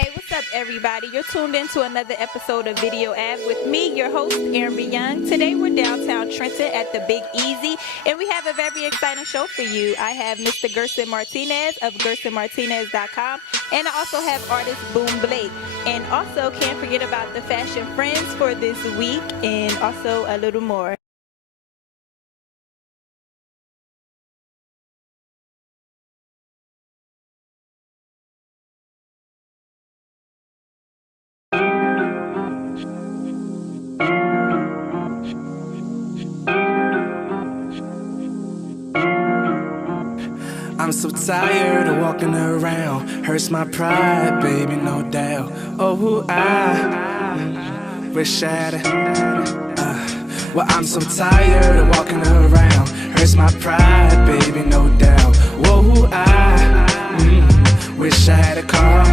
Hey, what's up, everybody? You're tuned in to another episode of Video Av with me, your host, Aaron B. Young. Today, we're downtown Trenton at the Big Easy, and we have a very exciting show for you. I have Mr. Gerson Martinez of GersonMartinez.com, and I also have artist Boom Blake. And also, can't forget about the fashion friends for this week, and also a little more. I'm so tired of walking around. Hurts my pride, baby, no doubt. Oh, who I wish I had. Well, I'm so tired of walking around. Hurts my pride, baby, no doubt. Whoa, who I wish I had a car.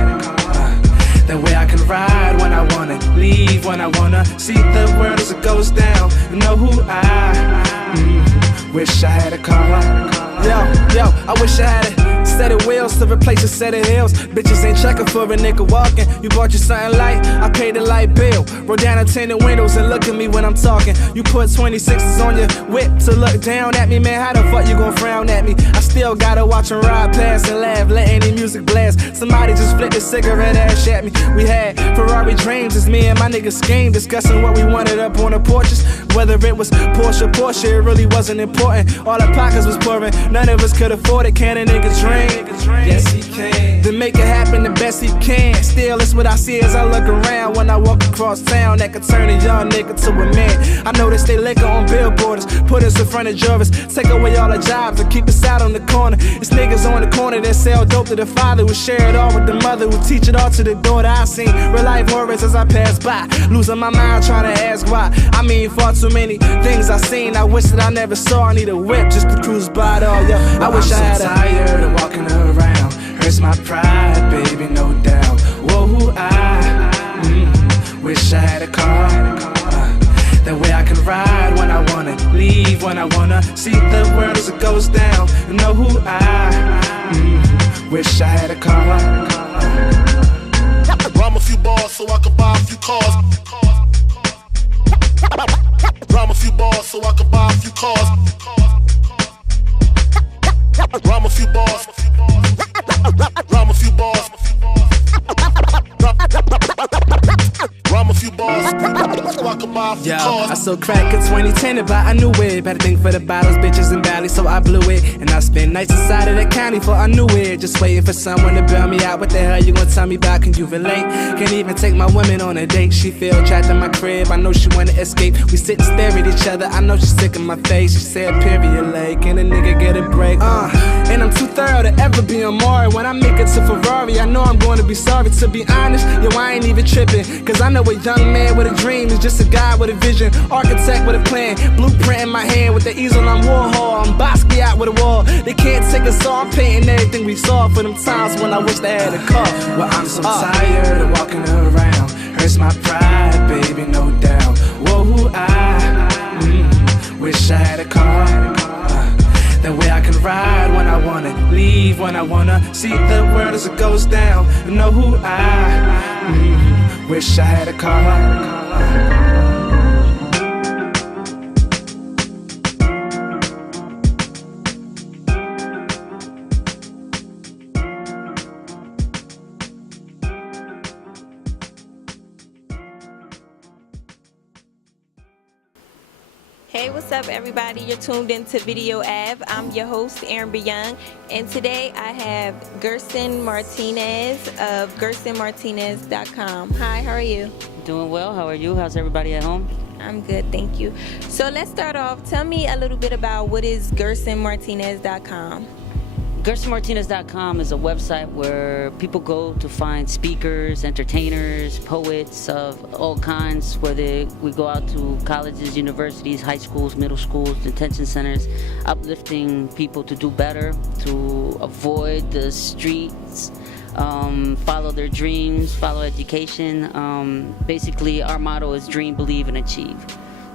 That way I can ride when I wanna, leave when I wanna, see the world as it goes down. You know who I wish I had a car. Yo, I wish I had it. Set of wheels to replace a set of hills. Bitches ain't checking for a nigga walking. You bought you something light, I paid the light bill. Roll down the tinted windows and look at me when I'm talking. You put 26s on your whip to look down at me, man. How the fuck you gon' frown at me? I still gotta watch and ride past and laugh, let any music blast. Somebody just flipped a cigarette ash at me. We had Ferrari dreams as me and my niggas scheme, discussing what we wanted up on the porches. Whether it was Porsche, it really wasn't important. All our pockets was pouring, none of us could afford it. Can a nigga dream? Yes, he can. Then make it happen the best he can. Still, it's what I see as I look around when I walk across town. That could turn a young nigga to a man. I notice they liquor on billboards, put us in front of jurors, take away all the jobs and keep us out on the corner. It's niggas on the corner that sell dope to the father, who share it all with the mother, who teach it all to the daughter. I seen real life horrors as I pass by, losing my mind trying to ask why. I mean, far too many things I seen, I wish that I never saw. I need a whip just to cruise by it all, yo. I wish I had tired of walking around. Hurts my pride, baby, no doubt. Whoa, who I wish I had a car. That way I can ride when I wanna, leave when I wanna, see the world as it goes down. You know who I wish I had a car. Rhyme a few bars so I can buy a few cars. Rhyme a few bars so I can buy a few cars. Rhyme a few bars. Rhyme a few bars. Rhyme a few bars so I can buy a few cars. I sold crack in 2010, but I knew it. Better think for the bottles, bitches, and valleys, so I blew it. And I spent nights inside of the county for I knew it. Just waiting for someone to bail me out. What the hell you gonna tell me about? Can you relate? Can't even take my woman on a date. She feel trapped in my crib. I know she wanna escape. We sit and stare at each other. I know she's sick of my face. She said, period, like, can a nigga get a break? And I'm too thorough to ever be on Maury. When I make it to Ferrari, I know I'm going to be sorry. To be honest, yo, I ain't even tripping. Cause I know a young man with a dream is just a guy with a vision. Architect with a plan. Blueprint in my hand with the easel on Warhol. I'm Basquiat with a wall. They can't take us all. I'm painting everything we saw for them times when I wish they had a car. Well, I'm so tired of walking around. Hurts my pride, baby, no doubt. Whoa, who I wish I had a car. That way I can ride when I wanna, leave when I wanna, see the world as it goes down. You know who I wish I had a car. Hey, what's up, everybody? You're tuned into Video Av. I'm your host, Aaron B. Young, and today I have Gerson Martinez of GersonMartinez.com. Hi, how are you? Doing well. How are you? How's everybody at home? I'm good, thank you. So let's start off. Tell me a little bit about what is GersonMartinez.com. GersonMartinez.com is a website where people go to find speakers, entertainers, poets of all kinds, whether we go out to colleges, universities, high schools, middle schools, detention centers, uplifting people to do better, to avoid the streets, follow their dreams, follow education. Basically, our motto is dream, believe, and achieve.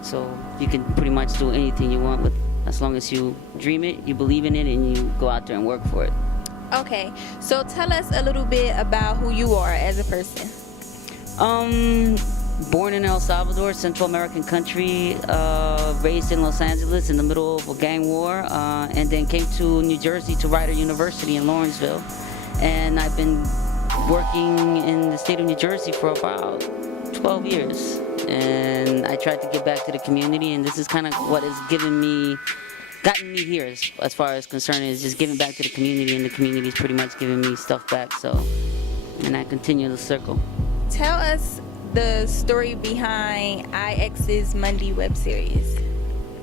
So you can pretty much do anything you want with, as long as you dream it, you believe in it, and you go out there and work for it. Okay, so tell us a little bit about who you are as a person. Born in El Salvador, Central American country, raised in Los Angeles in the middle of a gang war, and then came to New Jersey to Rider University in Lawrenceville. And I've been working in the state of New Jersey for about 12 years. And I tried to give back to the community, and this is kind of what has gotten me here as far as concerned, is just giving back to the community, and the community is pretty much giving me stuff back. So, and I continue the circle. Tell us the story behind iX's Mundi web series.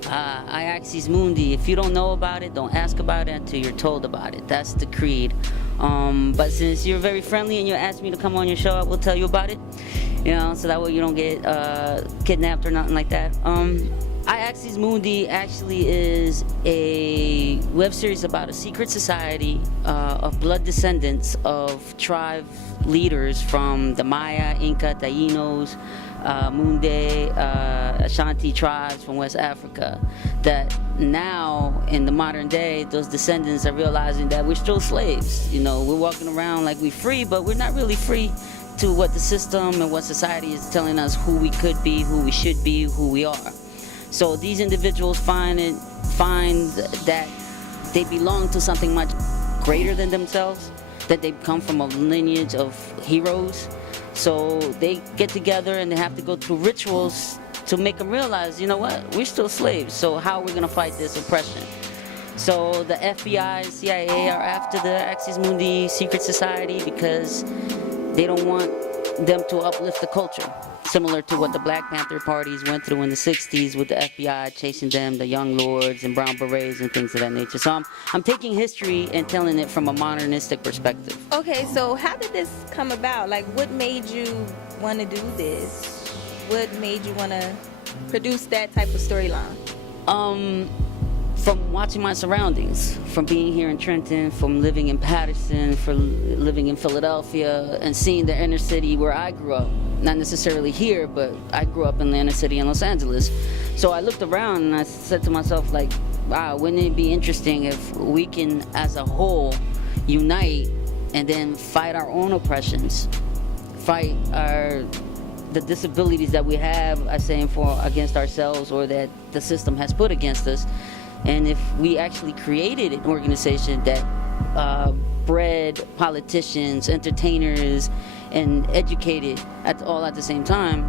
iX's Mundi. If you don't know about it, don't ask about it until you're told about it. That's the creed. But since you're very friendly and you asked me to come on your show, I will tell you about it. You know, so that way you don't get kidnapped or nothing like that. iX's Mundi actually is a web series about a secret society of blood descendants of tribe leaders from the Maya, Inca, Taínos, Munde, Ashanti tribes from West Africa, that now in the modern day those descendants are realizing that we're still slaves. You know, we're walking around like we're free, but we're not really free to what the system and what society is telling us who we could be, who we should be, who we are. So these individuals find that they belong to something much greater than themselves, that they come from a lineage of heroes. So they get together and they have to go through rituals to make them realize, you know what, we're still slaves, so how are we gonna fight this oppression? So the FBI and CIA are after the iX's Mundi secret society because they don't want them to uplift the culture, similar to what the Black Panther parties went through in the 60s with the FBI chasing them, the young lords and brown berets and things of that nature. So I'm taking history and telling it from a modernistic perspective. Okay, so how did this come about? Like, what made you want to do this? What made you want to produce that type of storyline? From watching my surroundings, from being here in Trenton, from living in Patterson, from living in Philadelphia, and seeing the inner city where I grew up. Not necessarily here, but I grew up in the inner city in Los Angeles. So I looked around and I said to myself, like, wow, wouldn't it be interesting if we can, as a whole, unite and then fight our own oppressions, fight the disabilities that we have, I say, against ourselves, or that the system has put against us. And if we actually created an organization that bred politicians, entertainers, and educated all at the same time,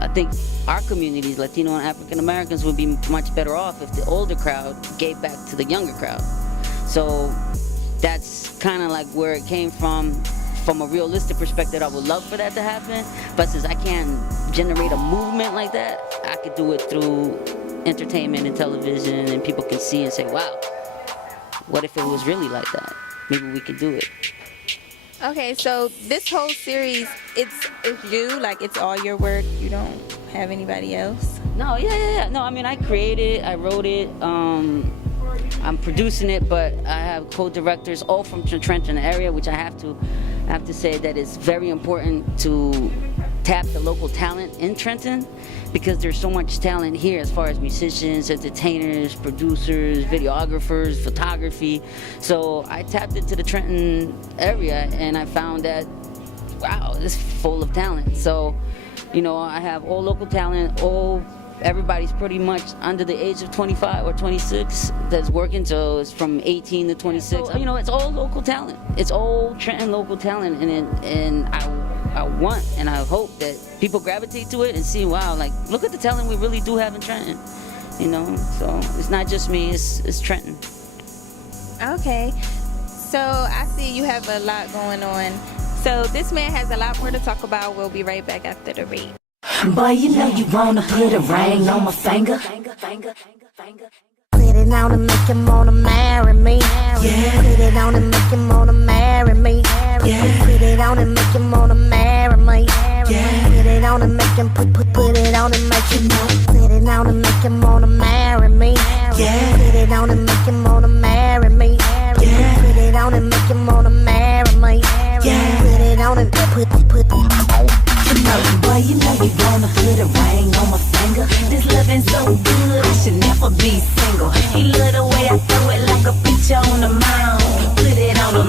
I think our communities, Latino and African Americans, would be much better off if the older crowd gave back to the younger crowd. So that's kind of like where it came from. From a realistic perspective, I would love for that to happen, but since I can't generate a movement like that, I could do it through entertainment and television, and people can see and say, wow, what if it was really like that? Maybe we could do it. Okay, so this whole series, it's you, like it's all your work, you don't have anybody else? No, yeah. No, I mean, I created it, I wrote it, I'm producing it, but I have co-directors all from Trenton area, which I have to say that it's very important to tap the local talent in Trenton, because there's so much talent here as far as musicians, entertainers, producers, videographers, photography. So I tapped into the Trenton area and I found that, wow, it's full of talent. So, you know, I have all local talent, everybody's pretty much under the age of 25 or 26 that's working, so it's from 18 to 26. So, you know, it's all local talent. It's all Trenton local talent, and I want and I hope that people gravitate to it and see, wow, like, look at the talent we really do have in Trenton. You know, so it's not just me, it's Trenton. Okay, so I see you have a lot going on. So this man has a lot more to talk about. We'll be right back after the break. Boy, you know you wanna put a ring on my finger. Put it on and make him wanna marry me. Yeah. Put it on and make him wanna marry me. Yeah. Put it on and make him wanna marry me. Yeah. Put it on and make him put it on and make him put it on and make him wanna marry me. Yeah. Put it on and make him wanna marry me. Yeah. Put it on and make him wanna marry me. Yeah. Put it on and put boy, you know you wanna put a ring on my finger. This loving so good, I should never be single. He love the way I throw it like a picture on the mound. Put it on the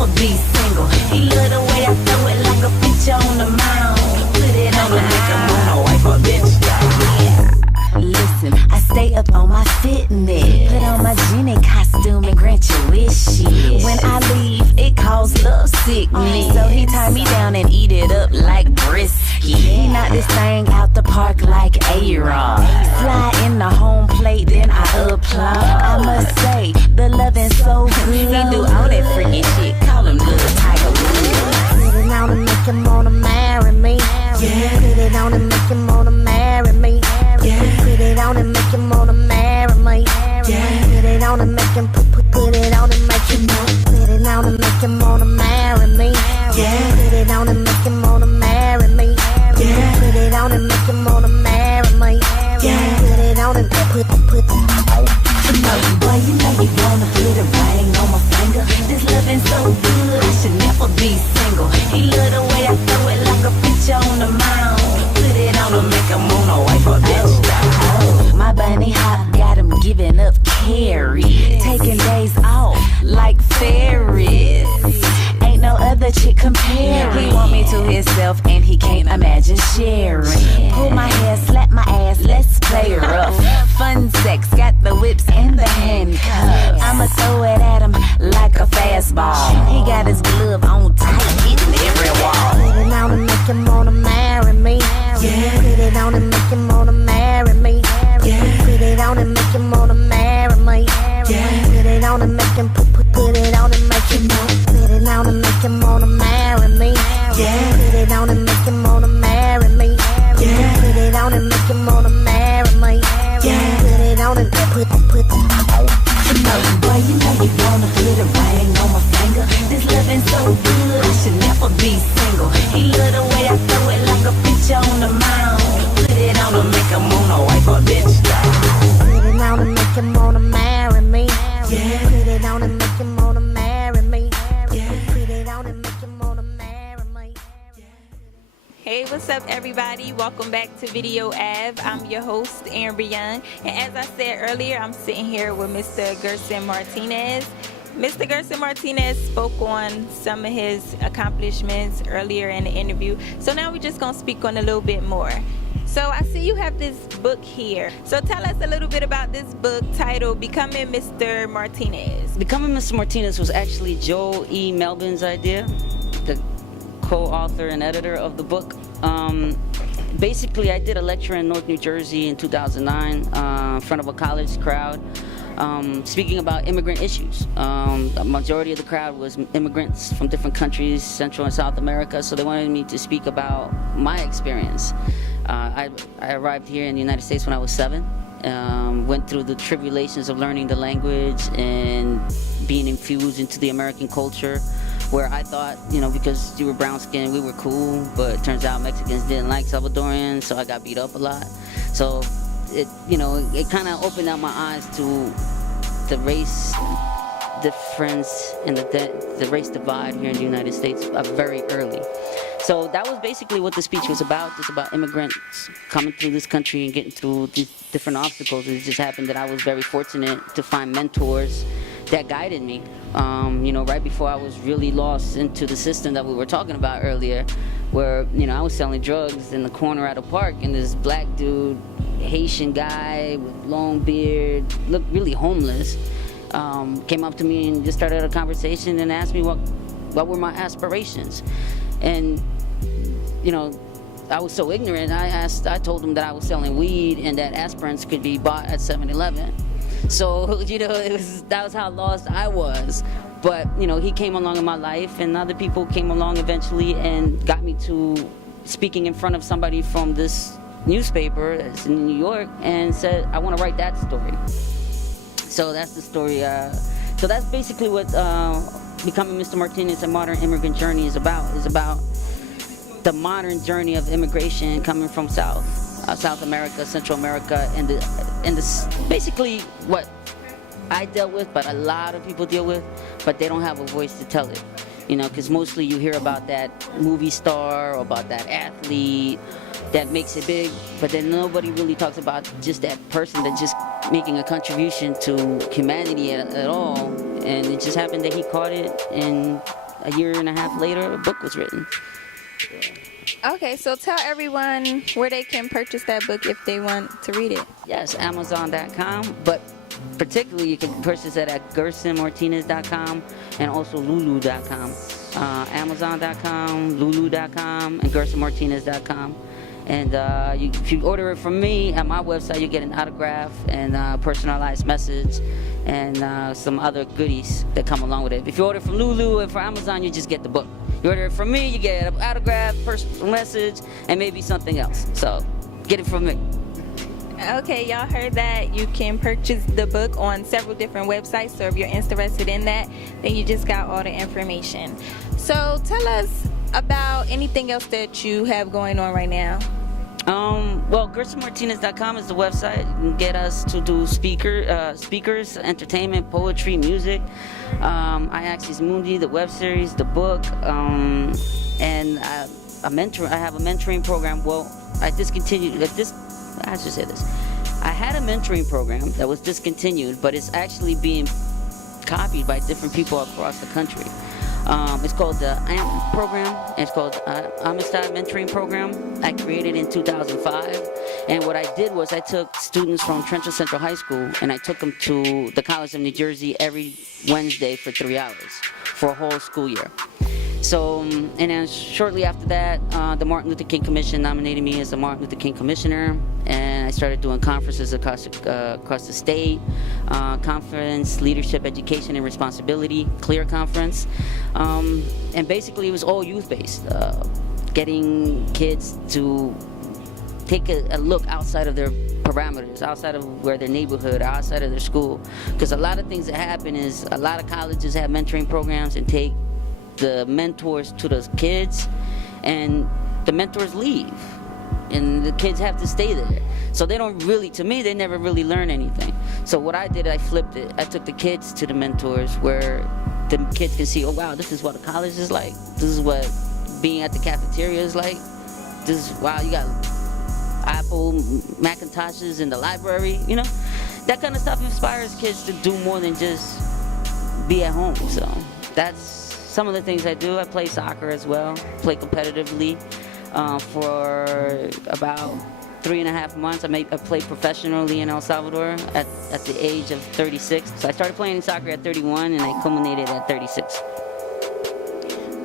never be single. He love the way I throw it like a picture on the mound. Put it on the make him wanna wipe a bitch down. Yeah. Listen, I stay up on my fitness. Put on my genie costume and grant your wishes. When I leave, it causes love sickness. So he tie me down and eat it up like brisket. He knocked this thing out the park like A-Rod. Slide in the home plate, then I applaud. I must say, the loving so good. He do all that freaky shit, call him Little Tiger Woods. Put it on and make him wanna marry me. Yeah. Put it on and make him wanna marry me. Yeah. Put it on and make him wanna marry me. Yeah. Put it on and make him put it on and make him put it on and make him wanna marry me. Yeah. Put it on and make him wanna marry me. Yeah. Put it on and make him wanna marry me. Yeah. Put it on and put boy, you know you wanna put a ring on my finger. This loving so good, I should never be single. He love the way I throw it like a picture on the mound. Put it on and make him wanna wipe a bitch down. Oh, my bunny hop got him giving up carry. Taking days off like fairies. Ain't no other chick comparing. He want me to himself and he can't imagine sharing. Pull my hair, slap my ass, let's play rough. Fun sex, got the whips and the handcuffs. I'ma throw it at him like a fastball. He got his glove on tight, hitting every wall. Put it on and make him wanna marry me. Yeah. Put it on and make him wanna marry me. Yeah. Put it on and make him wanna marry me. Yeah. Put it on and make him put it on and make him put it on and make him wanna marry me. Yeah. Put it on and make him wanna marry me. Yeah. Put it on and make him wanna marry me. Yeah. Put it on and put boy, you know you wanna put a ring on my finger. This loving so good, I should never be single. He love the way I throw it like a picture on the mound. Put it on and make him wanna wipe a bitch down. Put it on and make him wanna marry me. Yeah. Put it on and make him wanna marry me. Yeah. Put it on and make him wanna marry me. Hey, what's up, everybody? Welcome back to Video Av. I'm your host, Amber Young. And as I said earlier, I'm sitting here with Mr. Gerson Martinez. Mr. Gerson Martinez spoke on some of his accomplishments earlier in the interview. So now we're just going to speak on a little bit more. So I see you have this book here. So tell us a little bit about this book titled Becoming Mr. Martinez. Becoming Mr. Martinez was actually Joel E. Melvin's idea, the co-author and editor of the book. Basically, I did a lecture in North New Jersey in 2009 in front of a college crowd, speaking about immigrant issues. The majority of the crowd was immigrants from different countries, Central and South America, so they wanted me to speak about my experience. I arrived here in the United States when I was 7. Went through the tribulations of learning the language and being infused into the American culture, where I thought, because you were brown skinned, we were cool, but it turns out Mexicans didn't like Salvadorians, so I got beat up a lot. So it kind of opened up my eyes to the race difference and the race divide here in the United States very early. So that was basically what the speech was about. It's about immigrants coming through this country and getting through these different obstacles. It just happened that I was very fortunate to find mentors that guided me. Right before I was really lost into the system that we were talking about earlier, where, I was selling drugs in the corner at a park, and this black dude, Haitian guy with long beard, looked really homeless, came up to me and just started a conversation and asked me what were my aspirations. And, I was so ignorant, I told him that I was selling weed and that aspirins could be bought at 7-Eleven. So, that was how lost I was. But, he came along in my life, and other people came along eventually and got me to speaking in front of somebody from this newspaper that's in New York and said, I want to write that story. So that's the story. So that's basically what Becoming Mr. Martinez, A Modern Immigrant Journey is about the modern journey of immigration coming from South America, Central America, and this basically what I dealt with, but a lot of people deal with, but they don't have a voice to tell it. Because mostly you hear about that movie star or about that athlete that makes it big, but then nobody really talks about just that person that's just making a contribution to humanity at all. And it just happened that he caught it and a year and a half later, a book was written. Okay, so tell everyone where they can purchase that book if they want to read it. Yes, Amazon.com, but particularly you can purchase it at GersonMartinez.com and also Lulu.com. Amazon.com, Lulu.com, and GersonMartinez.com. And if you order it from me at my website, you get an autograph and a personalized message and some other goodies that come along with it. If you order from Lulu and for Amazon, you just get the book. You order it from me, you get an autograph, personal message, and maybe something else. So get it from me. Okay, y'all heard that. You can purchase the book on several different websites, so if you're interested in that, then you just got all the information. So tell us about anything else that you have going on right now. Well, GersonMartinez.com is the website. You can get us to do speakers, entertainment, poetry, music. I Axis Mundi, the web series, the book, and I have a mentoring program. Well, I discontinued I should say this. I had a mentoring program that was discontinued, but it's actually being copied by different people across the country. It's called the AMP program. It's called Amistad Mentoring Program. I created in 2005. And what I did was I took students from Trenton Central High School and I took them to the College of New Jersey every Wednesday for 3 hours for a whole school year. So, and then shortly after that, the Martin Luther King Commission nominated me as the Martin Luther King Commissioner, and I started doing conferences across the state, conference, leadership, education, and responsibility, CLEAR conference, and basically it was all youth-based, getting kids to take a look outside of their parameters, outside of where their neighborhood, outside of their school, because a lot of things that happen is a lot of colleges have mentoring programs and take the mentors to those kids, and the mentors leave and the kids have to stay there, so they don't really, to me, they never really learn anything. So what I did, I flipped it. I took the kids to the mentors where the kids can see, oh wow, this is what a college is like, this is what being at the cafeteria is like, this is, wow, you got Apple Macintoshes in the library, you know, that kind of stuff inspires kids to do more than just be at home. So that's some of the things I do. I play soccer as well, play competitively for about 3.5 months. I played professionally in El Salvador at the age of 36. So I started playing soccer at 31 and I culminated at 36.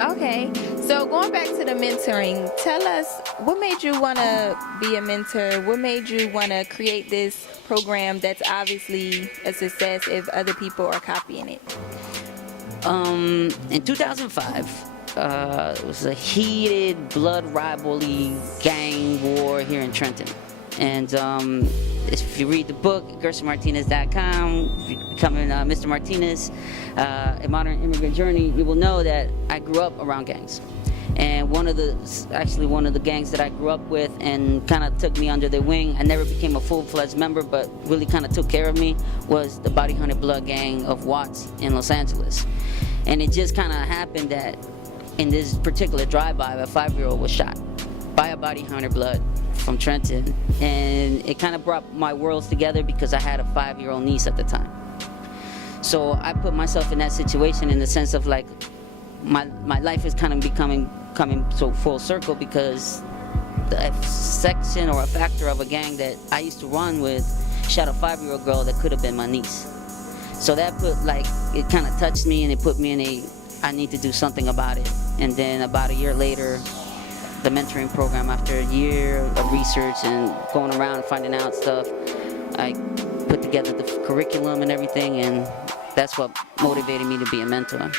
Okay, so going back to the mentoring, tell us what made you want to be a mentor? What made you want to create this program that's obviously a success if other people are copying it? In 2005, it was a heated blood rivalry gang war here in Trenton. And if you read the book, GersonMartinez.com, if you become Mr. Martinez, A Modern Immigrant Journey, you will know that I grew up around gangs. And one of the gangs that I grew up with and kind of took me under their wing, I never became a full-fledged member, but really kind of took care of me, was the Bounty Hunter Blood Gang of Watts in Los Angeles. And it just kind of happened that in this particular drive-by, a 5-year-old was shot by a Bounty Hunter Blood from Trenton. And it kind of brought my worlds together because I had a 5-year-old niece at the time. So I put myself in that situation in the sense of like, my life is kind of coming so full circle because the section or a factor of a gang that I used to run with shot a 5-year-old girl that could have been my niece. So that put, like, it kind of touched me and it put me in I need to do something about it. And then about a year later, the mentoring program, after a year of research and going around and finding out stuff, I put together the curriculum and everything, and that's what motivated me to be a mentor.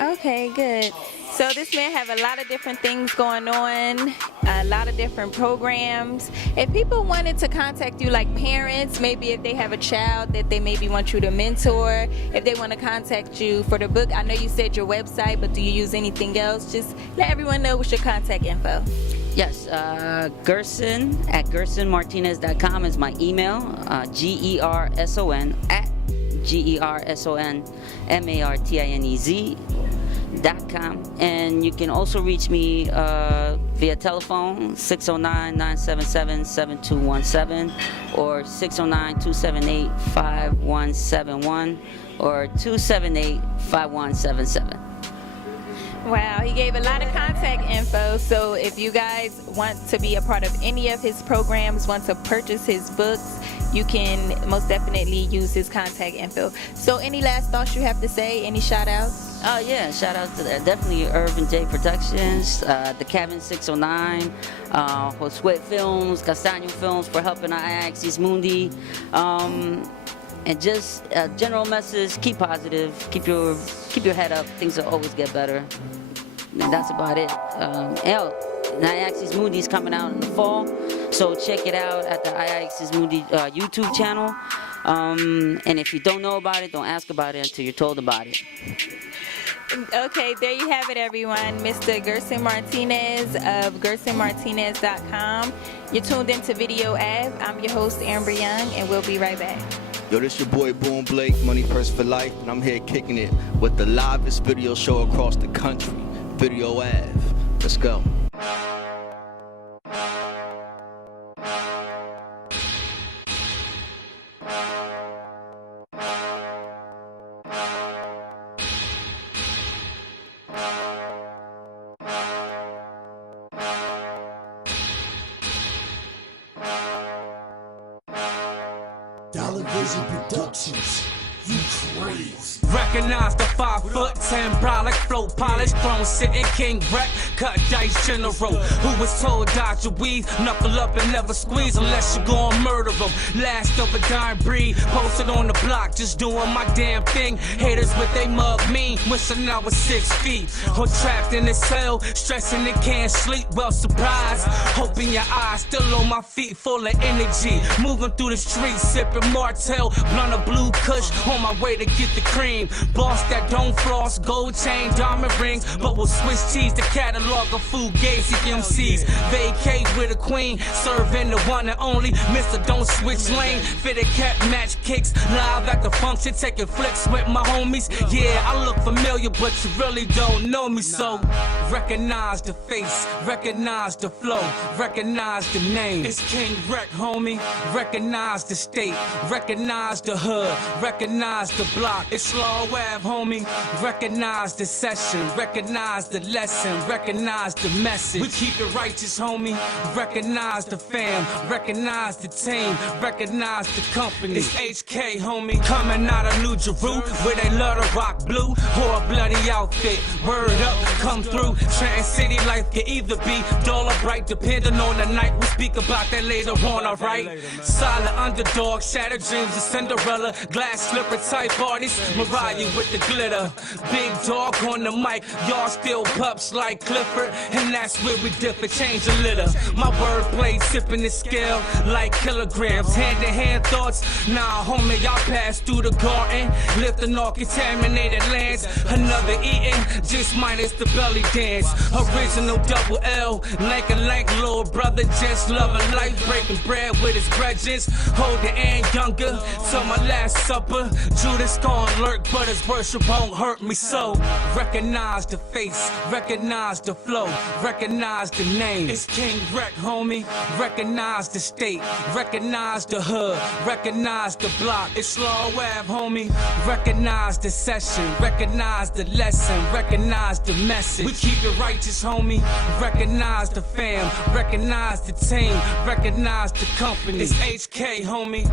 Okay, good. So this man have a lot of different things going on, a lot of different programs. If people wanted to contact you, like parents, maybe if they have a child that they maybe want you to mentor, if they want to contact you for the book, I know you said your website, but do you use anything else? Just let everyone know what's your contact info. Yes, Gerson at GersonMartinez.com is my email, GERSON at GersonMartinez.com, and you can also reach me via telephone 609-977-7217 or 609-278-5171 or 278-5177. Wow, he gave a lot of contact info. So if you guys want to be a part of any of his programs, want to purchase his books, you can most definitely use his contact info. So any last thoughts you have to say? Any shout outs? Oh yeah, shout out to definitely Irvin J Productions, the Cabin 609, Josué Films, Castaño Films for helping our Axis Mundi. And just a general message, keep positive, keep your head up, things will always get better. And that's about it. Axis Mundi is coming out in the fall, so check it out at the Axis Mundi YouTube channel. And if you don't know about it, don't ask about it until you're told about it. Okay, there you have it, everyone. Mr. Gerson Martinez of GersonMartinez.com. You're tuned into Video Ave. I'm your host, Amber Young, and we'll be right back. Yo, this your boy Boom Blake, Money First for Life, and I'm here kicking it with the livest video show across the country, Video Ave. Let's go. Dollar Vision Productions, you crazy. Recognize the 5'10" brolic, flow polished, throne sitting king wreck, cut dice general. Who was told dodge your weave, knuckle up and never squeeze unless you gon' murder them. Last of a dying breed, posted on the block, just doing my damn thing. Haters with they mug mean, wishing I was 6 feet. Or trapped in this cell, stressing they can't sleep. Well surprised, hoping your eyes still on my feet, full of energy. Moving through the streets, sipping Martell, blunt of blue kush, on my way to get the cream. Boss that don't floss, gold chain, diamond rings, but will switch cheese the catalog of food gazy MCs. Vacate with a queen, serving the one and only Mr. Don't Switch Lane. Fitted cap match kicks, live at the function, taking flicks with my homies. Yeah, I look familiar, but you really don't know me, so recognize the face, recognize the flow, recognize the name. It's King Wreck, homie. Recognize the state, recognize the hood, recognize the block. It's Law Ave, homie. Recognize the session, recognize the lesson, recognize the message. We keep it righteous, homie. Recognize the fam, recognize the team, recognize the company. It's HK, homie. Coming out of New Jeru, where they love to rock blue or a bloody outfit. Word up, come through. Trans City life can either be dull or bright, depending on the night. We'll speak about that later on, alright? Solid underdog, shattered dreams of Cinderella, glass slipper type artists. Mariah with the glitter, big dog on the mic, y'all still pups like Clifford, and that's where we differ, change a litter. My wordplay tipping the scale like kilograms, hand in hand thoughts. Nah, homie, y'all pass through the garden, lifting all contaminated lands. Another eating, just minus the belly dance. Original double L, like a lank little brother, just loving life, breaking bread with his brethren, older and younger. Till my last supper, Judas gone lurk, but his worship won't hurt me, so recognize the face, recognize the flow, recognize the name. It's King Wreck, homie. Recognize the state, recognize the hood, recognize the block. It's Law Ave, homie. Recognize the session, recognize the lesson, recognize the message. We keep it righteous, homie. Recognize the fam, recognize the team, recognize the company. It's HK, homie.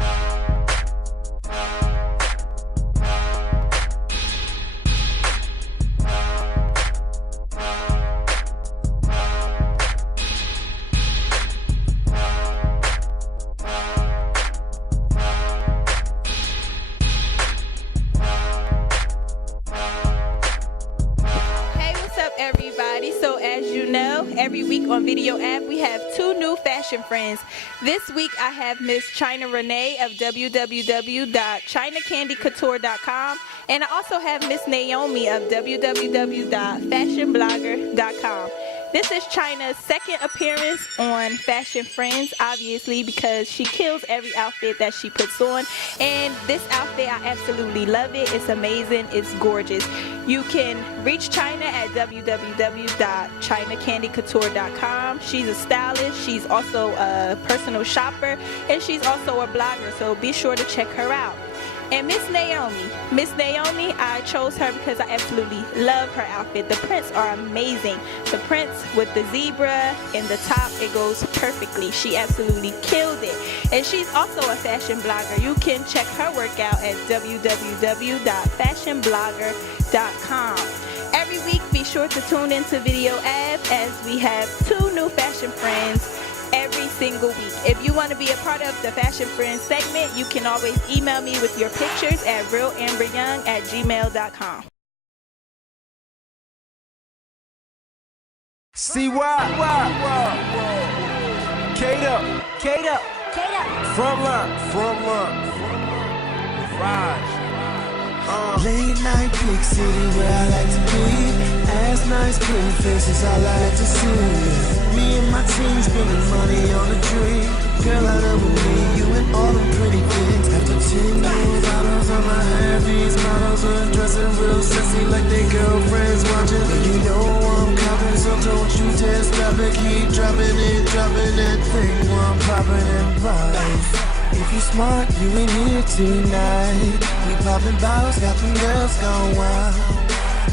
Everybody, so as you know, every week on Video App we have 2 new fashion friends. This week I have Miss China Renee of www.chinacandycouture.com, and I also have Miss Naomi of www.fashionblogger.com. This is China's second appearance on Fashion Friends, obviously, because she kills every outfit that she puts on. And this outfit, I absolutely love it. It's amazing. It's gorgeous. You can reach China at www.chinacandycouture.com. She's a stylist. She's also a personal shopper. And she's also a blogger. So be sure to check her out. And Miss Naomi, I chose her because I absolutely love her outfit. The prints are amazing. The prints with the zebra in the top, it goes perfectly. She absolutely killed it. And she's also a fashion blogger. You can check her work out at www.fashionblogger.com. Every week, be sure to tune into Video Ave as we have 2 new fashion friends every single week. If you want to be a part of the Fashion Friends segment, you can always email me with your pictures at realamberyoung@gmail.com. See why? Kate up. Front line. Raj. Late night, big city where I like to be. Ass nice, pretty faces I like to see. Me and my team spending money on a drink. Girl, I love with me, you and all them pretty things. After 10 more bottles on my head, these models are dressing real sexy like they girlfriends watching. And you know I'm copping, so don't you dare stop it. Keep dropping that thing while I'm popping and popping. If you smart, you ain't here tonight. We poppin' bottles, got them girls gone wild.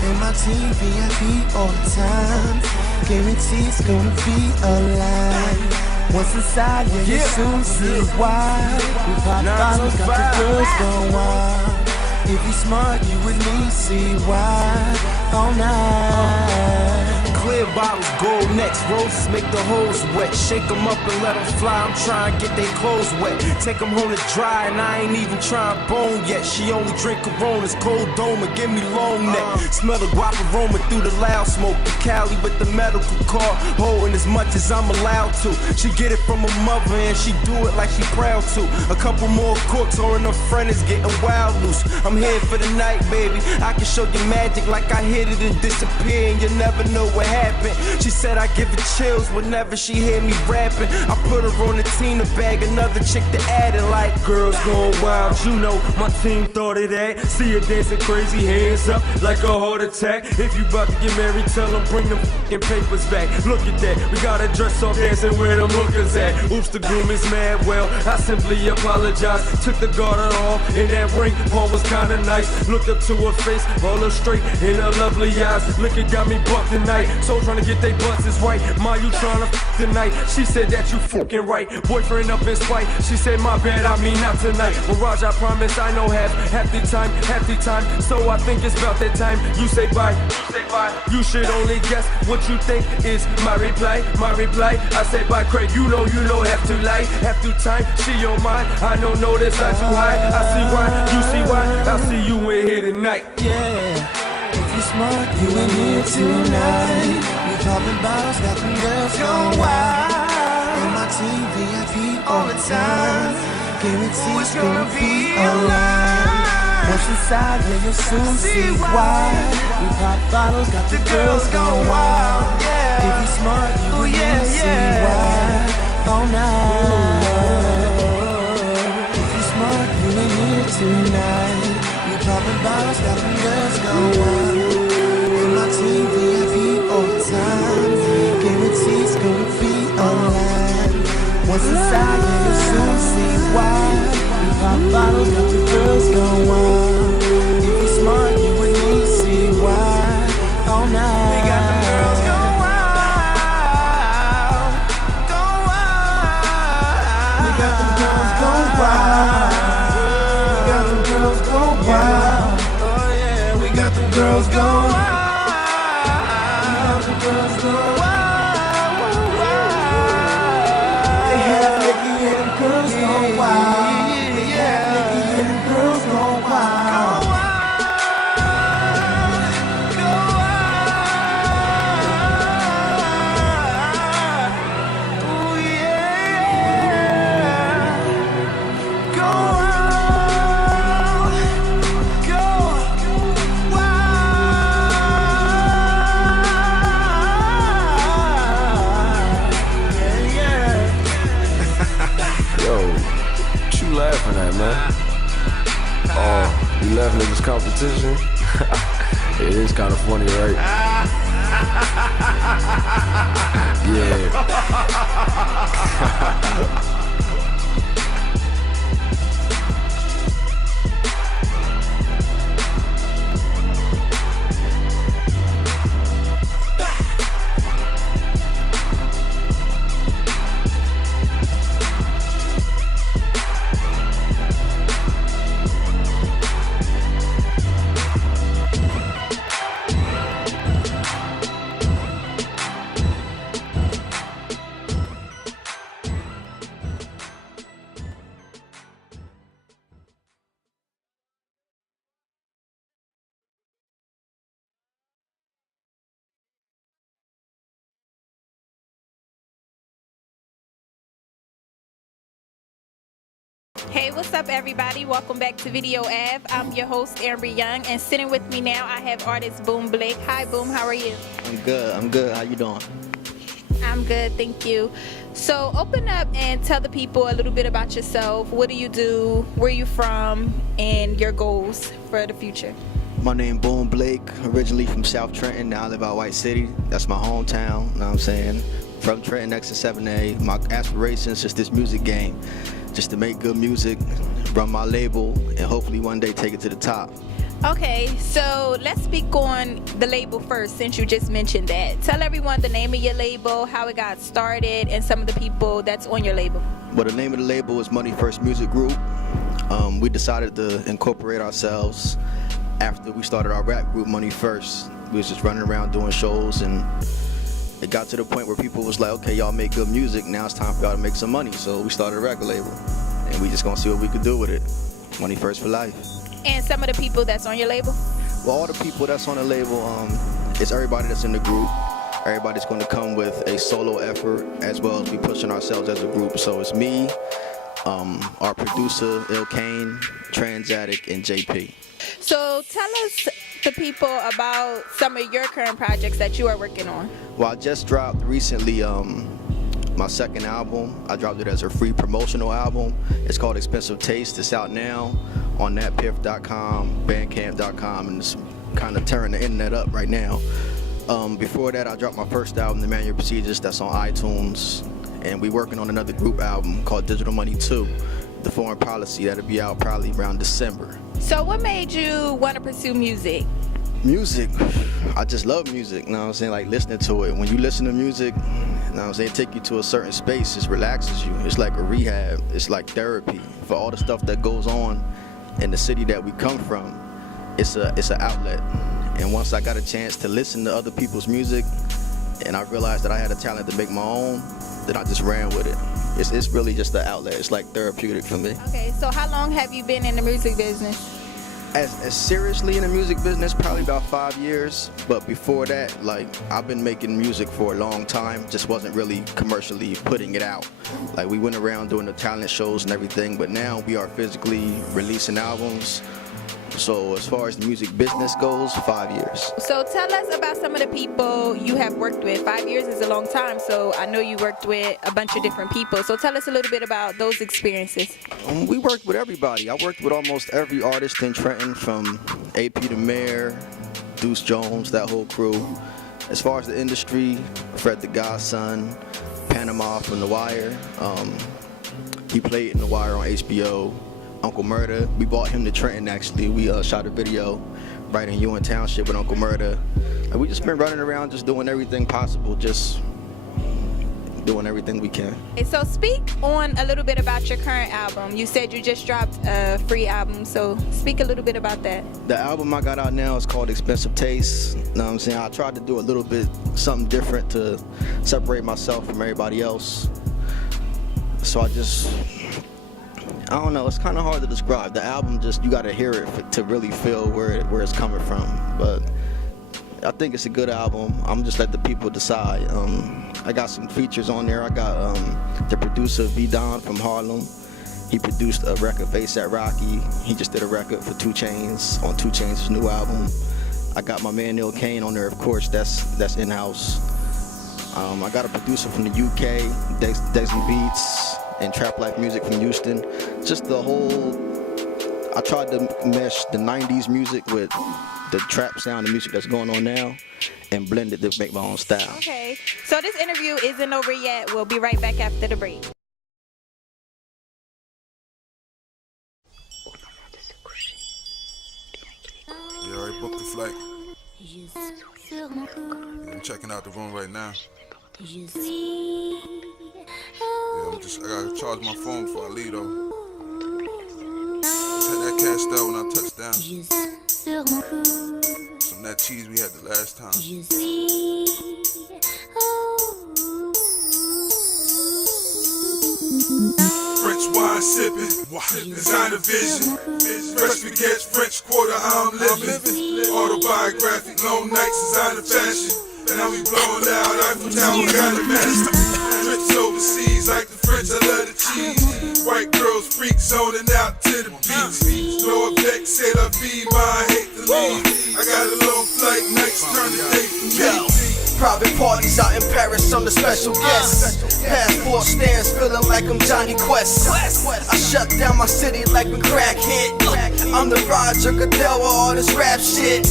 And my team VIP all the time. Guarantee it's gonna be a line. Once inside, yeah, you soon see why. We pop bottles, got the girls gone wild. If you smart, you with me, see why. All night. Clear bottles, gold necks, roses make the holes wet. Shake them up and let them fly, I'm trying to get their clothes wet. Take them home to dry and I ain't even trying bone yet. She only drink Coronas, cold dome and give me long neck. Smell the guap aroma through the loud smoke. The Cali with the medical car, holding as much as I'm allowed to. She get it from her mother and she do it like she proud to. A couple more corks or and her friend is getting wild loose. I'm here for the night, baby. I can show you magic like I hit it and disappear and you never know what happened. She said I give her chills whenever she hear me rapping. I put her on the Tina bag, another chick to add it like girls going wild. You know my team thought of that. See her dancing crazy, hands up like a heart attack. If you about to get married, tell them bring them fucking papers back. Look at that, we got a dress off dancing where them hookers at. Oops, the groom is mad, well, I simply apologize. Took the garter off and that ring paw was kinda nice. Looked up to her face, all her straight in her lovely eyes. Liquor got me bucked tonight. So trying to get they butts is right. Ma, you trying to tonight? She said that you fucking right. Boyfriend up in spite. She said my bad, I mean not tonight. Well, Raj, I promise I know half the time. So I think it's about that time. You say bye. You should only guess what you think is my reply. I say bye, Craig. You know have to lie. Have to time. She your mind. I don't know this I too high. I see why. You see why. I see you in here tonight. Yeah. If you smart, you in here tonight. We poppin' bottles, got them girls gone wild. And my team VIP all the time. Guarantee it's gonna be alright. Once inside, yeah, you'll soon see why. We pop bottles, got the girls gone wild. If you smart, you will see why. All night. If you smart, you in here tonight. We poppin' bottles, got them girls gone wild. And my team VIP all the time. Guarantee it's gonna be alright. Once inside, yeah, you'll soon see why. We pop bottles, got the girls gone wild. If you smart, you and me see why. All night. We got them girls gone wild. We got them girls gone wild. We got them girls gone wild. Oh yeah, we got them girls gone wild. We got them girls gone wild. They have Nicky and them girls gone wild. They have Nicky and them girls gone wild. You laughing at this competition? It is kind of funny, right? Yeah. Hey, what's up, everybody? Welcome back to Video Ave. I'm your host, Amber Young, and sitting with me now, I have artist Boom Blake. Hi, Boom. How are you? I'm good. How you doing? I'm good, thank you. So, open up and tell the people a little bit about yourself. What do you do? Where you from? And your goals for the future. My name Boom Blake, originally from South Trenton. Now I live out White City. That's my hometown, you know what I'm saying? From Trenton, next to 7A. My aspirations is just this music game. Just to make good music, run my label, and hopefully one day take it to the top. Okay, so let's speak on the label first, since you just mentioned that. Tell everyone the name of your label, how it got started, and some of the people that's on your label. Well, the name of the label is Money First Music Group. We decided to incorporate ourselves after we started our rap group, Money First. We was just running around doing shows, and it got to the point where people was like, okay, y'all make good music, now it's time for y'all to make some money. So we started a record label, and we just gonna see what we could do with it. Money First for life. And some of the people that's on your label? Well, all the people that's on the label, it's everybody that's in the group. Everybody's gonna come with a solo effort, as well as we pushing ourselves as a group. So it's me, our producer, Il Kane, Trans Addict, and JP. So tell us the people about some of your current projects that you are working on. Well, I just dropped recently my second album. I dropped it as a free promotional album. It's called Expensive Taste. It's out now on natpiff.com, bandcamp.com, and it's kind of tearing the internet up right now. Before that, I dropped my first album, The Manual Procedures, that's on iTunes, and we're working on another group album called Digital Money 2, The Foreign Policy, that'll be out probably around December. So what made you want to pursue music? Music, I just love music, you know what I'm saying, like listening to it. When you listen to music, you know what I'm saying, it take you to a certain space, it relaxes you. It's like a rehab, it's like therapy. For all the stuff that goes on in the city that we come from, it's an outlet. And once I got a chance to listen to other people's music, and I realized that I had a talent to make my own, then I just ran with it. It's really just an outlet, it's like therapeutic for me. Okay, so how long have you been in the music business? As seriously in the music business, probably about 5 years. But before that, like, I've been making music for a long time, just wasn't really commercially putting it out. Like, we went around doing the talent shows and everything, but now we are physically releasing albums. So as far as the music business goes, 5 years. So tell us about some of the people you have worked with. 5 years is a long time, so I know you worked with a bunch of different people. So tell us a little bit about those experiences. We worked with everybody. I worked with almost every artist in Trenton, from AP the Mayor, Deuce Jones, that whole crew. As far as the industry, Fred the Godson, Panama from The Wire. He played in The Wire on HBO. Uncle Murda, we brought him to Trenton actually. We shot a video right in Ewan Township with Uncle Murda. And we just been running around just doing everything possible, just doing everything we can. Okay, so speak on a little bit about your current album. You said you just dropped a free album, so speak a little bit about that. The album I got out now is called Expensive Taste. You know what I'm saying? I tried to do a little bit something different to separate myself from everybody else. So I don't know, it's kind of hard to describe. The album, just, you gotta hear it to really feel where it's coming from. But I think it's a good album. I'm just let the people decide. I got some features on there. I got the producer V-Don from Harlem. He produced a record, Face at Rocky. He just did a record for 2 Chainz on 2 Chainz' new album. I got my man Il Kane on there, of course, that's in-house. I got a producer from the UK, Desi Beats, and Trap Life Music from Houston. Just the whole, I tried to mesh the 90s music with the trap sound of music that's going on now and blend it to make my own style. Okay, so this interview isn't over yet. We'll be right back after the break. You already booked the flight? Yeah, I'm checking out the room right now. Yeah, I gotta charge my phone before I leave though. Take that cash out when I touch down. Some of that cheese we had the last time. French wine sipping, designer vision, fresh baguettes, French quarter, I'm living. Autobiographic, long nights, designer fashion. Now we blowing out, Eiffel Tower, we got it master. Trips overseas like the French, I love the cheese. White girls freak zoning out to the beach. Blow a back, say la vie, I hate to leave. I got a long flight, nights turn to day for me. Private parties out in Paris, I'm the special guest. Passport stands, feeling like I'm Johnny Quest. I shut down my city like a crack hit. I'm the Roger Goodell with all this rap shit.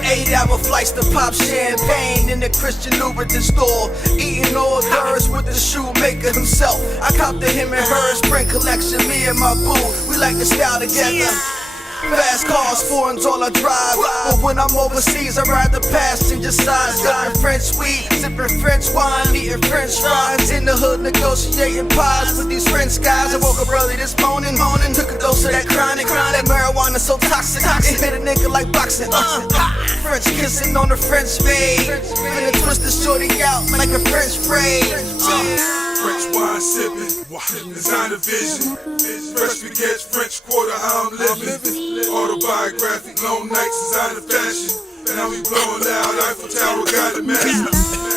8-hour flights to pop champagne in the Christian Louboutin store. Eating hors d'oeuvres with the shoemaker himself. I copped the him and her spring collection, me and my boo, we like to style together. Fast cars, foreign's all I drive. But when I'm overseas, I ride the passenger side. Sipping French weed, sipping French wine, eating French fries. In the hood, negotiating pies with these French guys. I woke up early this morning, took a dose of that chronic. That marijuana so toxic, it hit a nigga like boxing. French kissing on the French fade. Finna twist the shorty out like a French braid. French wine sipping, designer vision. Fresh baguettes, French quarter, how I'm living. Autobiographic, long nights, designer fashion. Now we blowing loud, Eiffel Tower got a master.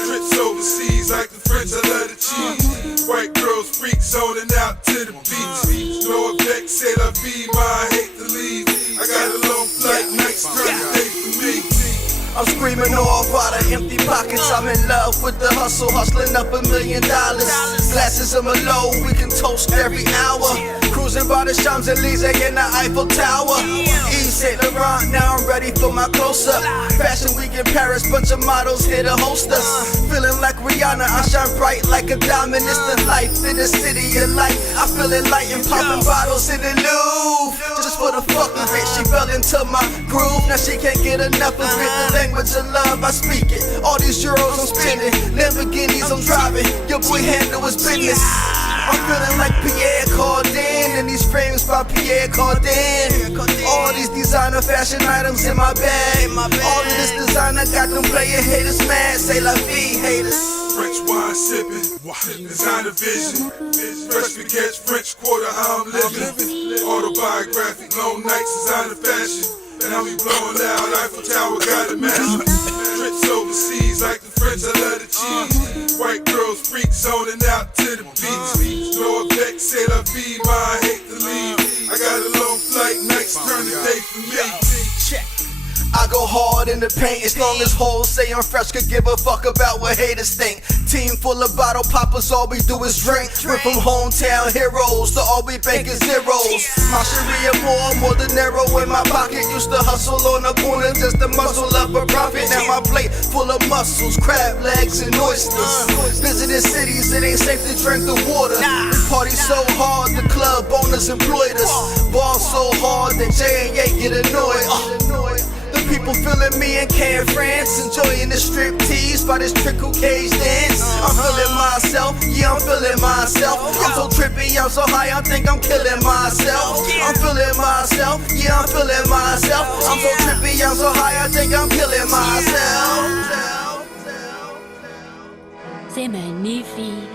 Trips overseas like the French, I love the cheese. White girls freak zoning out to the beach. Blow a back, say la vie, I hate to leave. I got a long flight, nights turn to day for me. I'm screaming off out of empty pockets. I'm in love with the hustle, hustling up $1 million. Glasses of Merlot, we can toast every hour. Cruising by the Champs-Elysees in the Eiffel Tower. Yves Saint Laurent, now I'm ready for my close-up. Fashion week in Paris, bunch of models here to host us. Feeling like Rihanna, I shine bright like a diamond. It's the life in the city of light. I feel it light and popping bottles in the Louvre. Just for the fuck of it, she fell into my groove. Now she can't get enough of it. The language of love, I speak it. All these euros I'm spending, Lamborghinis I'm driving. Your boy handle his business. I'm feeling like Pierre Cardin, and these frames by Pierre Cardin. All these designer fashion items in my bag. All of this designer got them player haters mad. Say la vie, haters. French wine sipping, designer vision. Fresh baguettes, French quarter, how I'm living. Autobiographic, long nights, designer fashion. Now we blowing loud, Eiffel Tower got a master. Trips overseas like the French, I love the cheese. White girls freak zoning out to the beach. Blow a back, say la vie, I hate to leave. I got a long flight, nights turn to day for me. Check. I go hard in the paint as long as hoes say I'm fresh, could give a fuck about what haters think. Team full of bottle poppers, all we do is drink. We're from hometown heroes to all we bank is zeros. My Sharia more dinero in my pocket. Used to hustle on the corner just to muscle up a profit. Now my plate full of mussels, crab legs and oysters. Visiting cities, it ain't safe to drink the water. We party so hard, the club owners employed us. Ball so hard that J&J get annoyed. The people feeling me in Cannes, France, enjoying the strip tease by this trickle cage dance. I'm feeling myself, yeah, I'm feeling myself. I'm so trippy, I'm so high, I think I'm killing myself. I'm feeling myself, yeah, I'm feeling myself. I'm so trippy, I'm so high, I think I'm killing myself. C'est magnifique,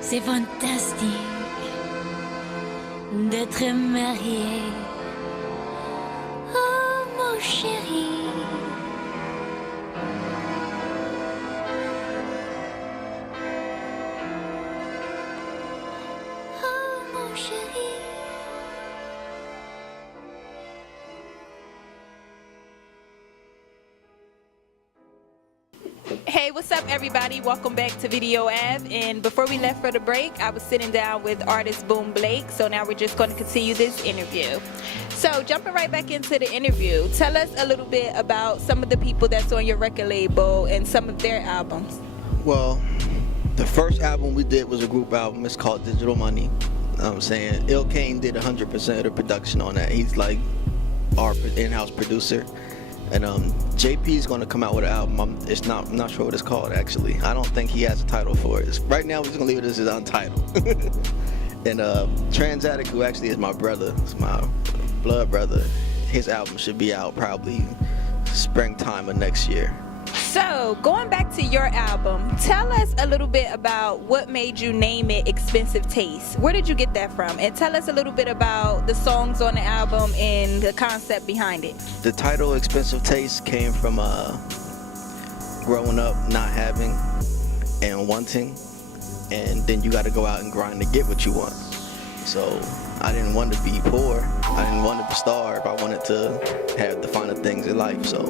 c'est fantastique d'être marié. Oh mon chéri, oh mon chéri. Hey, what's up everybody? Welcome back to Video Av. And before we left for the break, I was sitting down with artist Boom Blake. So now we're just going to continue this interview. So jumping right back into the interview, tell us a little bit about some of the people that's on your record label and some of their albums. Well, the first album we did was a group album. It's called Digital Money. You know what I'm saying? Il Kane did 100% of the production on that. He's like our in-house producer. And JP's gonna come out with an album. I'm not sure what it's called actually. I don't think he has a title for it. Right now we're just gonna leave it as untitled. And Transaddict, who actually is my brother, it's my blood brother, his album should be out probably springtime of next year. So going back to your album, tell us a little bit about what made you name it Expensive Taste. Where did you get that from? And tell us a little bit about the songs on the album and the concept behind it. The title Expensive Taste came from growing up not having and wanting. and then you got to go out and grind to get what you want. So I didn't want to be poor. I didn't want to starve. I wanted to have the finer things in life. So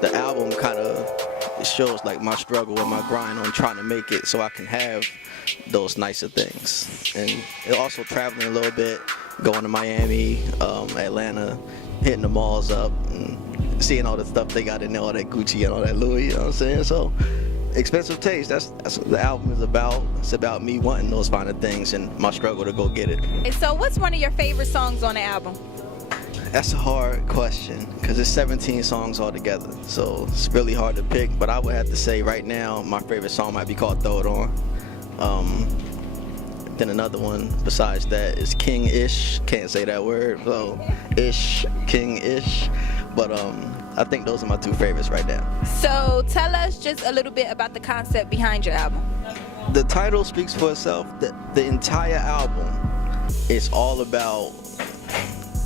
the album kind of shows like my struggle and my grind on trying to make it so I can have those nicer things. And it also traveling a little bit, going to Miami, Atlanta, hitting the malls up, and seeing all the stuff they got in there, all that Gucci and all that Louis, you know what I'm saying? So Expensive Taste, that's what the album is about. It's about me wanting those finer things and my struggle to go get it. And so what's one of your favorite songs on the album? That's a hard question because it's 17 songs altogether, so it's really hard to pick, but I would have to say right now my favorite song might be called Throw It On. Then another one besides that is King-ish. Can't say that word, so ish, King-ish. But I think those are my two favorites right now. So tell us just a little bit about the concept behind your album. The title speaks for itself. The entire album is all about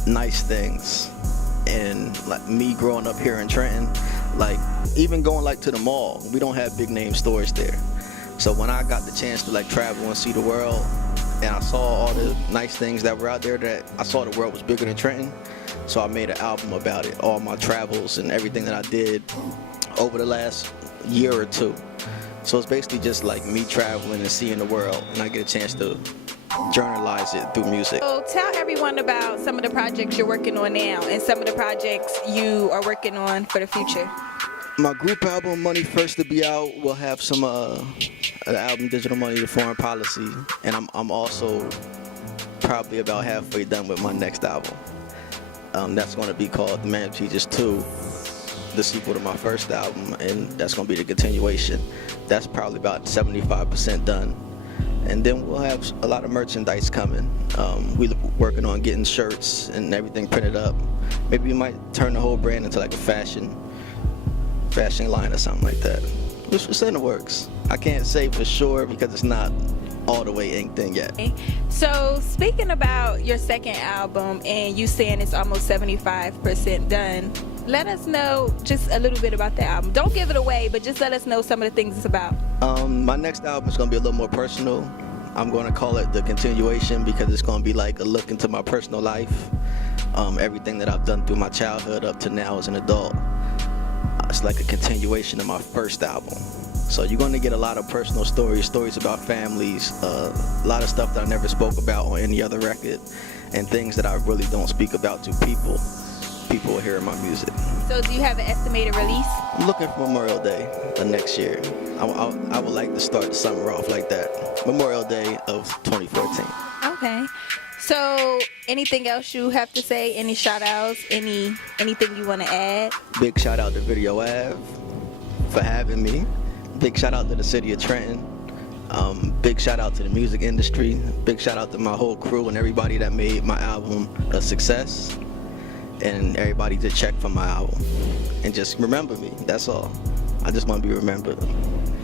nice things. And like me growing up here in Trenton, like even going like to the mall, we don't have big name stores there. So when I got the chance to like travel and see the world, and I saw all the nice things that were out there, that I saw the world was bigger than Trenton. So I made an album about it, all my travels and everything that I did over the last year or two. So it's basically just like me traveling and seeing the world, and I get a chance to journalize it through music. So tell everyone about some of the projects you're working on now and some of the projects you are working on for the future. My group album, Money First to be out, will have some the album Digital Money to Foreign Policy, and I'm also probably about halfway done with my next album. That's going to be called The Man Who Teaches 2, the sequel to my first album, and that's going to be the continuation. That's probably about 75% done. And then we'll have a lot of merchandise coming. We're working on getting shirts and everything printed up. Maybe we might turn the whole brand into like a fashion line or something like that. It's in the works. I can't say for sure because it's not all the way inked in yet. So speaking about your second album and you saying it's almost 75% done, let us know just a little bit about the album. Don't give it away, but just let us know some of the things it's about. My next album is going to be a little more personal. I'm going to call it The Continuation because it's going to be like a look into my personal life. Everything that I've done through my childhood up to now as an adult. It's like a continuation of my first album. So you're going to get a lot of personal stories about families, a lot of stuff that I never spoke about on any other record, and things that I really don't speak about to people hearing my music. So do you have an estimated release? I'm looking for Memorial Day of next year. I would like to start the summer off like that. Memorial Day of 2014. Okay. So anything else you have to say? Any shout outs? Anything you want to add? Big shout out to Video Ave for having me. Big shout out to the city of Trenton. Big shout out to the music industry. Big shout out to my whole crew and everybody that made my album a success. And everybody to check for my album. And just remember me, that's all. I just want to be remembered.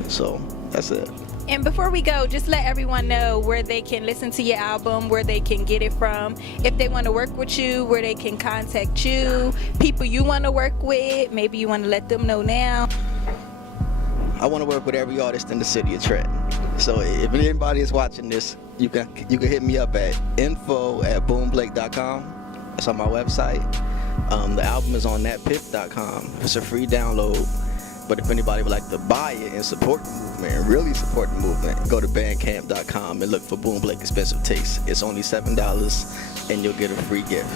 So that's it. And before we go, just let everyone know where they can listen to your album, where they can get it from, if they want to work with you, where they can contact you, people you want to work with, maybe you want to let them know now. I want to work with every artist in the city of Trenton. So if anybody is watching this, you can hit me up at info@boomblake.com. That's on my website. The album is on thatpiff.com. It's a free download. But if anybody would like to buy it and support the movement, and really support the movement, go to bandcamp.com and look for Boom Blake Expensive Taste. It's only $7 and you'll get a free gift.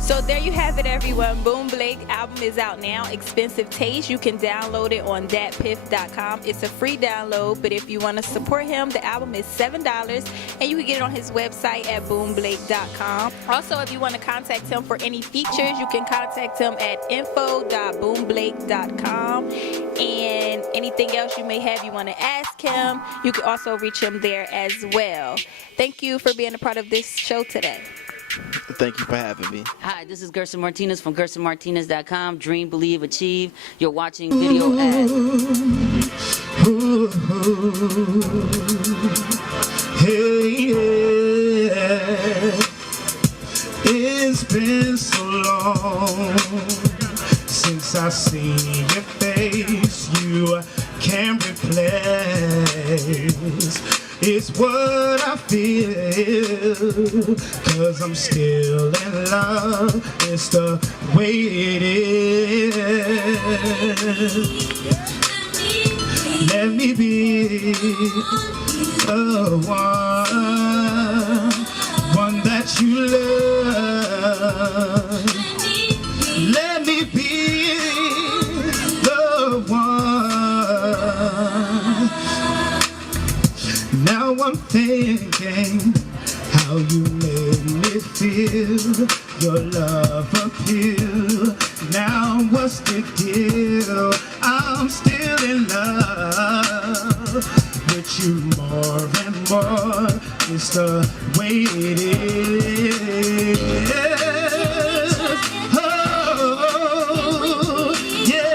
So there you have it, everyone. Boom Blake album is out now, Expensive Taste. You can download it on thatpiff.com. It's a free download, but if you want to support him, the album is $7, and you can get it on his website at boomblake.com. Also, if you want to contact him for any features, you can contact him at info.boomblake.com. And anything else you may have you want to ask him, you can also reach him there as well. Thank you for being a part of this show today. Thank you for having me. Hi, this is Gerson Martinez from GersonMartinez.com. Dream, believe, achieve. You're watching Video Ad. Hey, yeah. It's been so long since I seen your face. You can't replace It's what I feel, 'cause I'm still in love. It's the way it is. Let me be the one that you love. Let me be the one. Now I'm thinking how you made me feel. Your love appeal. Now what's the deal? I'm still in love with you more and more. It's the way it is. Oh, yeah.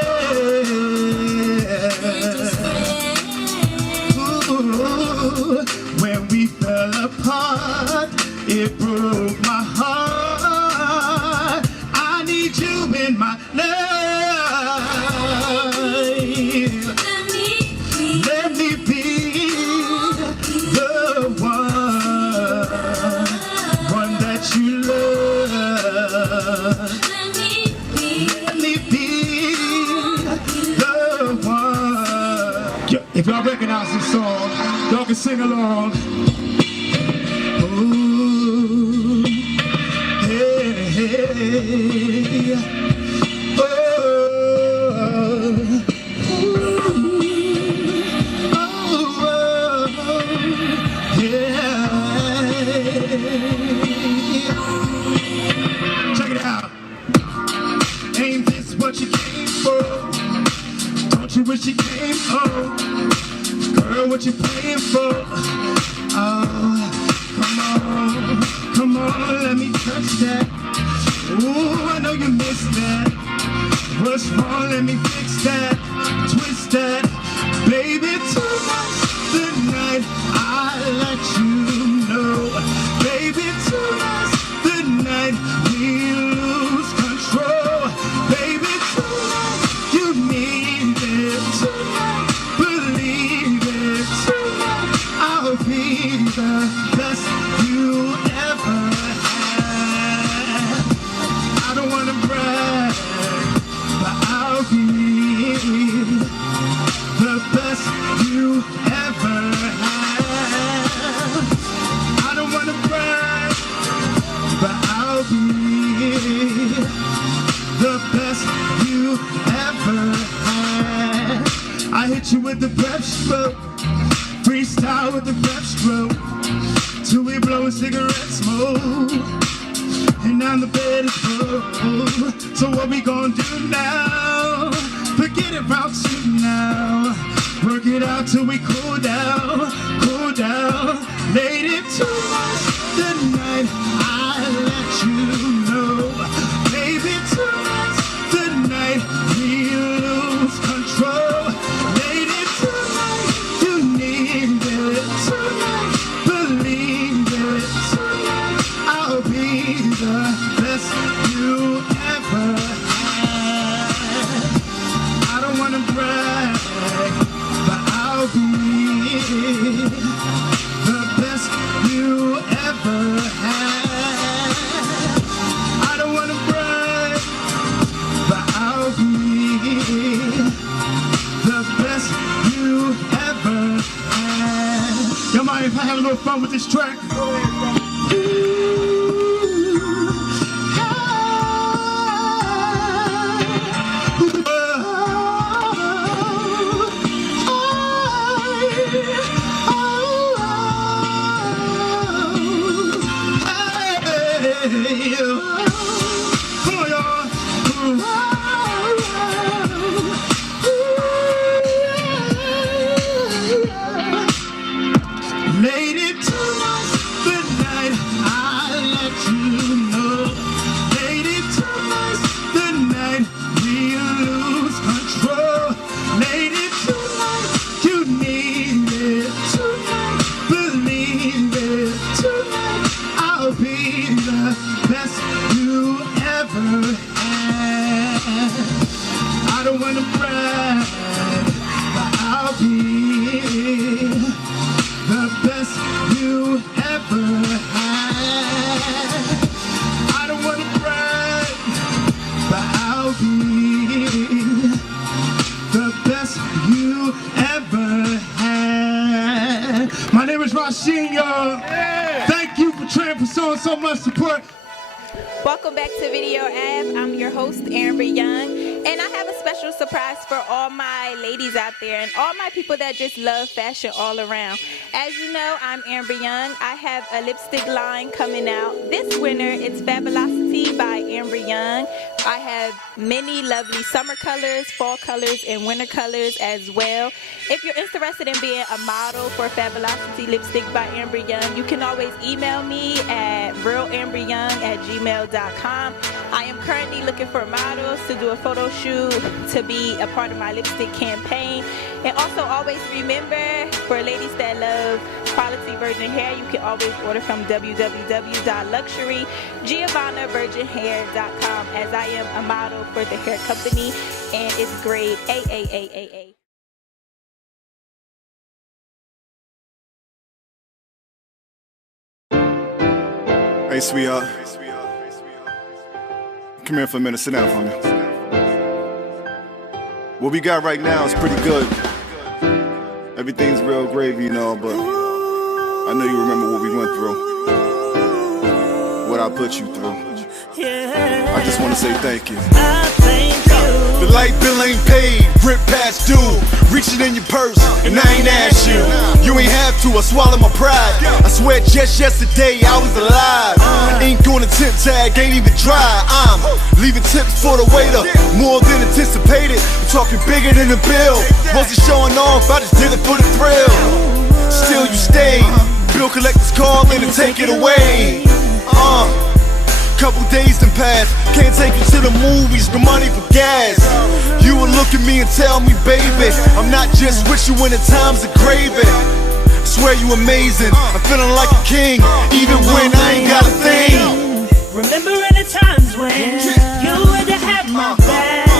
Ooh, when we fell apart, it broke my heart. I need you in my life. Let me be the one that you love. Let me be the one. If y'all recognize this song, y'all can sing along. Ooh, hey, hey, oh, check it out. Ain't this what you came for? Don't you wish you came home? Girl, what you paying for? Oh, come on, let me touch that. Ooh, I know you missed that. What's wrong? Let me fix that. Twist that. Baby, tonight's the night I let you know. Baby, tonight's the night we lose control. Baby, tonight you need it. Tonight, believe it. Tonight I'll be the best you ever had. I don't wanna brag, but I'll be the best you ever had. I don't wanna brag, but I'll be the best you ever had. I hit you with the breath stroke, freestyle with the breath stroke, till we blow a cigarette smoke, and now the bed is full. So what we gonna do now? Forget about you now. Work it out till we cool down, cool down. Lady, tonight's the night I let you know. Baby, tonight's the night we lose control. Lady, tonight you need it. Tonight, believe it. Tonight I'll be the best you ever had. I don't wanna brag, but I'll be the best you ever had. I don't wanna brag, but I'll be the best you ever had. Y'all mind if I have a little fun with this track? Come on, y'all. Lady, tonight's the night machine, y'all. Thank you for showing so much support. Welcome back to Video Av. I'm your host, Amber Young, and I have a special surprise for all my ladies out there and all my people that just love fashion all around. As you know, I'm Amber Young. I have a lipstick line coming out this winter. It's Fabulosity by Amber Young. I have many lovely summer colors, fall colors, and winter colors as well. If you're interested in being a model for Fabulosity lipstick by Amber Young, you can always email me at realamberyoung@gmail.com. I am currently looking for models to do a photo shoot to be a part of my lipstick campaign. And also always remember, for ladies that love quality virgin hair, you can always order from www.luxurygiovannavirginhair.com, as I am a model for the hair company and it's grade AAAAA. Hey, sweetheart. Come here for a minute. Sit down for me. What we got right now is pretty good. Everything's real gravy and all, but I know you remember what we went through. What I put you through. I just want to say thank you. The light bill ain't paid, rent past due. Reaching in your purse, and I ain't asked you. You ain't have to, I swallow my pride. I swear just yesterday I was alive. Ain't gonna tip tag, ain't even try. I'm leaving tips for the waiter, more than anticipated. I'm talking bigger than the bill. Wasn't showing off, I just did it for the thrill. Still you stayed, bill collectors calling and take it away. Couple days done passed, can't take you to the movies, no money for gas. You would look at me and tell me, baby, I'm not just with you when the times are gravy. I swear you amazing, I'm feeling like a king, even when I ain't got a thing. Remembering the times when you would have my back,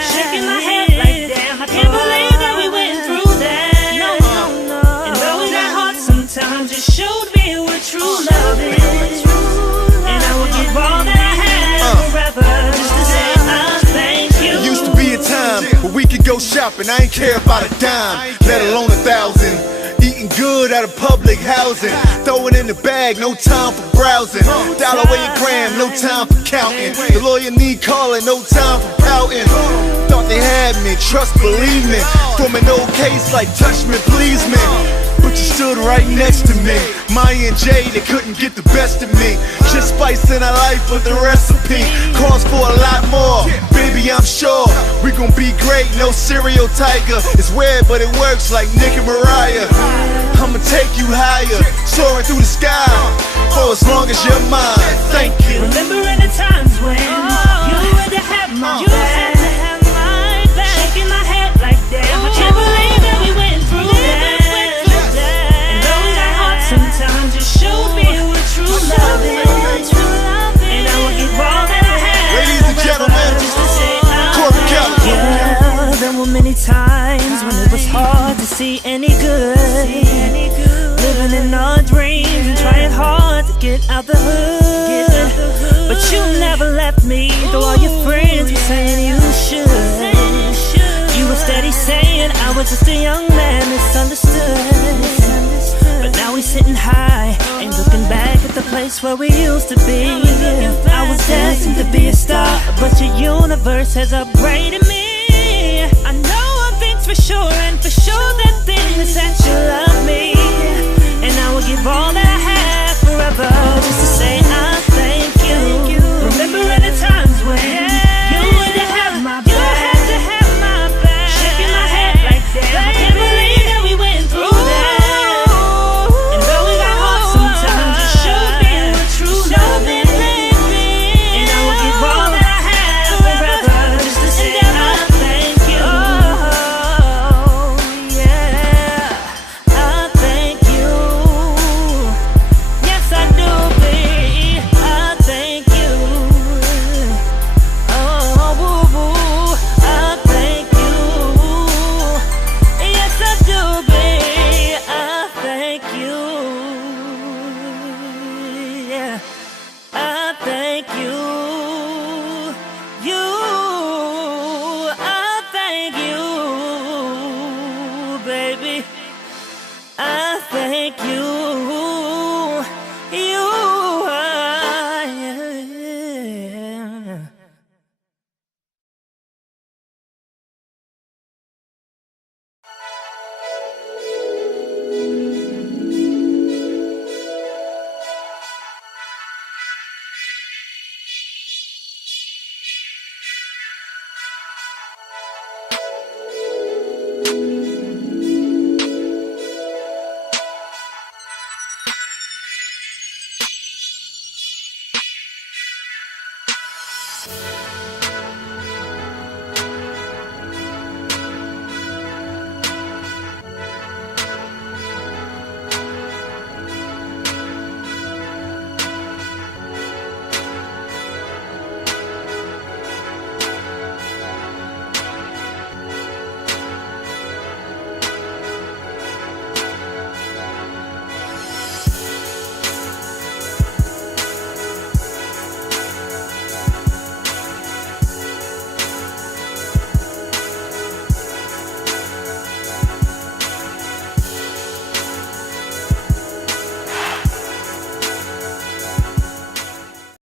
shaking my head like damn, I can't believe that we went through that. And though it got hard sometimes, it showed me what true love is. All that I had forever, just to say I thank you. It used to be a time where we could go shopping, I ain't care about a dime, let alone 1,000. Eating good out of public housing, throw it in the bag, no time for browsing. Dollar way a gram, no time for counting. The lawyer need calling, no time for pouting. Thought they had me, trust believe me. From an old case like touch me, please me. But you stood right next to me. Maya and Jay, they couldn't get the best of me. Just spicing our life with the recipe. Calls for a lot more. Baby, I'm sure we gon' be great, no serial tiger. It's weird, but it works like Nick and Mariah. I'ma take you higher, soaring through the sky, for as long as you're mine. Thank you. Remembering the times when you would have my back, shaking my head like damn, I can't believe that we went through that. And though it got hard sometimes, it showed me what true love is. And I will give all that I have. Ladies and gentlemen, Corey Kelly. Yeah, there were many times when it was hard to see any good. Living in our dreams and trying hard to get out the hood. But you never left me, though all your friends were saying you should. You were steady saying I was just a young man misunderstood. But now we sitting high, ain't looking back at the place where we used to be. I was destined to be a star, but your universe has upgraded me. I know one thing's for sure, and for sure that thing is that you love me. And I will give all that I have forever, just to say I thank you. Remembering the times when